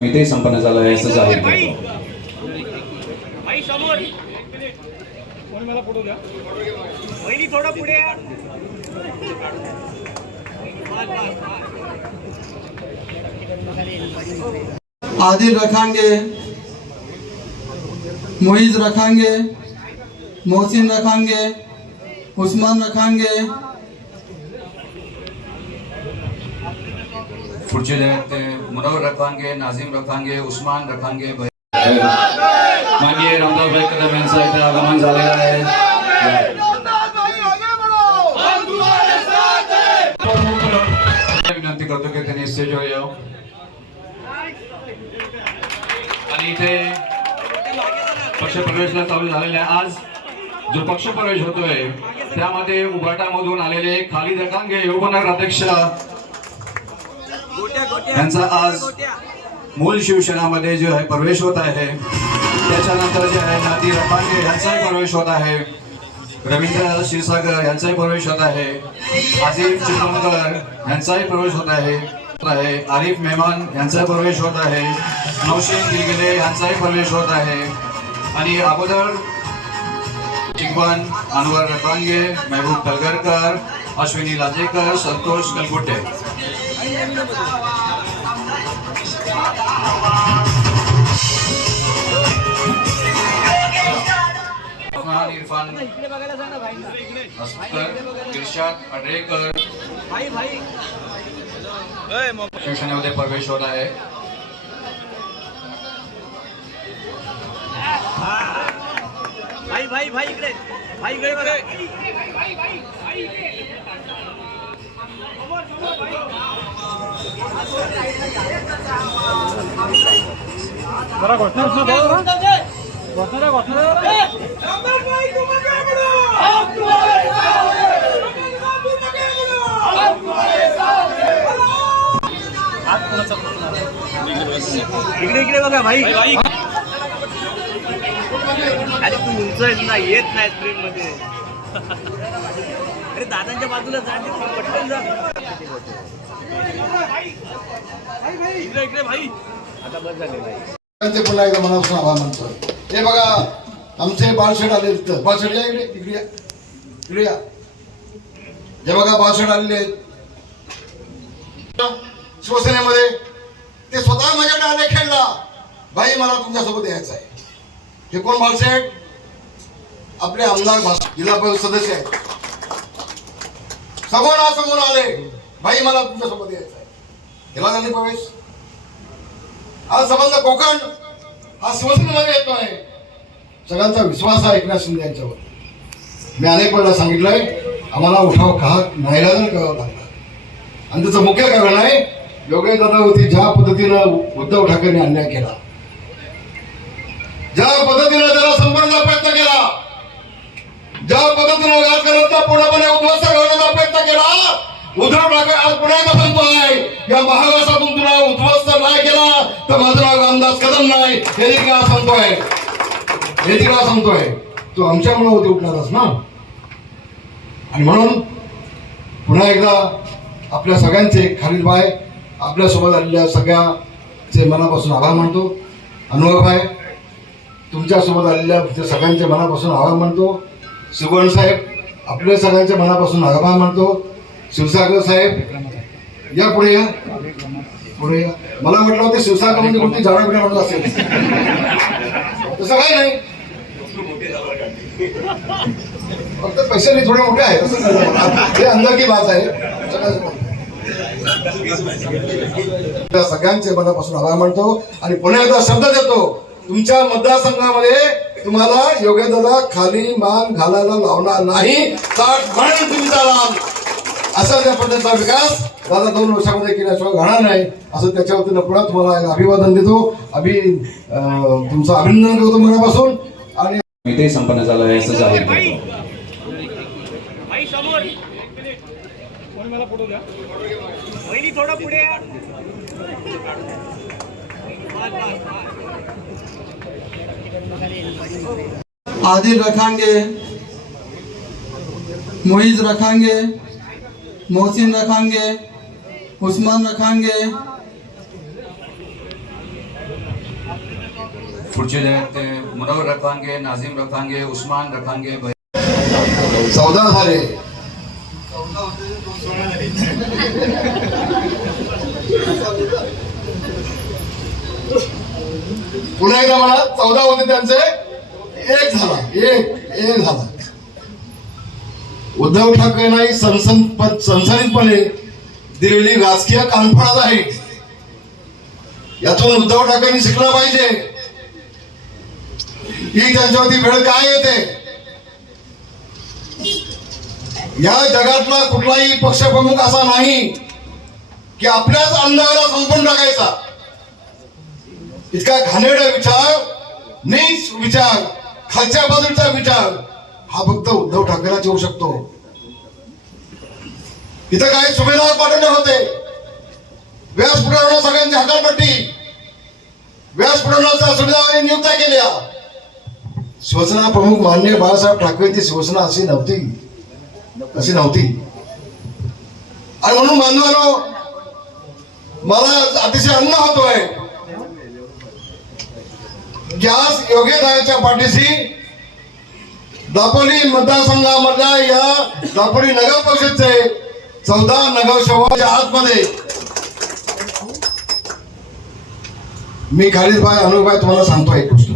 इथे संपन्न झालं आहे असं जाहीर करतो. आदिल रखांगे, मोइज रखांगे, मोहसिन रखांगे, उस्मान रखांगे. पुढचे मुनव्वर रखांगे, नाझीम रखांगे, उस्मान रखांगे. माननीय रामदासभाई कदम यांचं इथे आगमन झालेलं आहे. विनंती करतो की त्यांनी स्टेजवर यावं आणि इथे पक्षप्रवेशला चालू झालेले आज जो पक्षप्रवेश होतोय त्यामध्ये उभाटामधून आलेले खालिद रखांगे युवनगर अध्यक्ष यांचा आज मूल शिवसेनामध्ये जो आहे प्रवेश होत आहे. त्याच्यानंतर जे आहे नाती रखांगे यांचाही प्रवेश होत आहे. रवींद्र क्षीरसागर यांचाही प्रवेश होत आहे. आसिफ चिखलकर यांचाही प्रवेश होत आहे. आरिफ मेहमान यांचा प्रवेश होत आहे. नौशीन गिलगिले यांचाही प्रवेश होत आहे. आणि अगोदर चिकवन अनवर रखांगे, महबूब तलगरकर, अश्विनी लाजेकर, संतोष कलगुटे. इरफान इर्शाद अड्रेकर शिवसेनेमध्ये प्रवेश होत आहे. इकडे बघा भाई. अरे तू उंच ना येत नाही स्क्रीन मध्ये. अरे दादांच्या बाजूला जा, पटकन जा. इकडे भाई. आता बस झाले भाई. पुन्हा एकदा मनापासून आभार मानतो. हे बघा आमचे बाळशेठ आले. बाळशेठ या इकडे या. हे बघा बाळशेठ आलेले शिवसेनेमध्ये. ते स्वतः माझ्या डाले खेळला. भाई मला तुमच्यासोबत यायचं आहे. हे कोण बाळशेठ? आपले आमदार जिल्हा परिषद सदस्य आहेत. समोर आले. भाई मला तुमच्यासोबत यायचं आहे. केला त्यांनी प्रवेश. हा संबंध कोकण हा शिवसेनेमध्ये येतो आहे. सगळ्यांचा विश्वास आहे एकनाथ शिंदे यांच्यावर. मी अनेक वेळा सांगितलंय आम्हाला उठाव का नाईलाजाने करावा लागला. आणि त्याचं मुख्य कारण आहे योगेश दादा होती ज्या पद्धतीनं उद्धव ठाकरेंनी अन्याय केला, ज्या पद्धतीनं त्याला संपर्काचा प्रयत्न केला, ज्या पद्धतीनं राजकारणाचा पूर्णपणे उद्ध्वस्त करण्याचा प्रयत्न केला. उद्धव ठाकरे आज पुन्हा एकदा सांगतोय या महाराष्ट्रातून तुला उद्ध्वस्त नाही केला तर माझं नाव रामदास कदम नाही. हे सांगतोय तू आमच्यामुळे होती उठणारच ना. आणि म्हणून पुन्हा एकदा आपल्या सगळ्यांचे खालीदभाई आपल्यासोबत आलेल्या सगळ्याचे मनापासून आभार मानतो. अनुभवभाई तुमच्यासोबत आलेल्या सगळ्यांचे मनापासून आभार मानतो. सुगण साहेब आपल्या सगळ्यांच्या मनापासून आभार मानतो. शिवसागर साहेब या पुढे या. मला म्हटलं होतं शिवसागर म्हणजे कोणती झाडं बिडं म्हणत असेल. तसं काही नाही. फक्त पैशाने थोडे मोठे आहे हे अंदर की बात आहे. त्या सगळ्यांचे मनापासून आभार मानतो. आणि पुन्हा एकदा शब्द देतो तुमच्या मतदारसंघामध्ये तुम्हाला योगेशदादा खाली मान घालायला लावणार नाही. ताट म्हणून तुमचा लाभ असा त्या पद्धतीचा विकास दादा 2 वर्षामध्ये केल्याशिवाय घडणार नाही असं त्याच्या वतीनं पुन्हा तुम्हाला अभिवादन देतो. तुमचं अभिनंदन करतो मनापासून. आणि इथे संपन्न झालं आहे असं जाहीर करतो. थोडं पुढे. आदिल रखांगे, मोइज रखांगे, मोहसिन रखांगे, उस्मान रखांगे. पुढचे जे आहेत ते मुनव्वर रखांगे, नाझीम रखांगे, उस्मान रखांगे. 14 झाले. पुन्हा एकदा म्हणा, 14 होते त्यांचे, एक झाला, एक झाला. उद्धव ठाकरेंनी सनसनीतपणे दिलेली राजकीय कानफळत आहे. यातून उद्धव ठाकरेंनी शिकलं पाहिजे ही त्यांच्यावरती वेळ काय येते. या जगातला कुठलाही पक्षप्रमुख असा नाही की आपल्याच अंधाराला संपून टाकायचा. इतका घाणेरडा विचार, नीच विचार, खालच्या बाजूचा विचार हा फक्त उद्धव ठाकरेंनाच येऊ शकतो. इथं काही सुभेदार पाठवले होते, व्यासपीठावर सगळ्यांची हकालपट्टी, व्यासपीठावर सुभेदारांनी नियुक्त्या केल्या. शिवसेना प्रमुख माननीय बाळासाहेब ठाकरेंची शिवसेना अशी नव्हती. आणि म्हणून बांधवांनो, मला अतिशय आनंद होतोय की आज योगेदाराच्या पाठीशी दापोली मतदारसंघामधल्या या दापोली नगर परिषदचे 14 नगरसेवकांच्या आतमध्ये मी खालिदभाई, अनुभाई तुम्हाला सांगतो एक गोष्ट.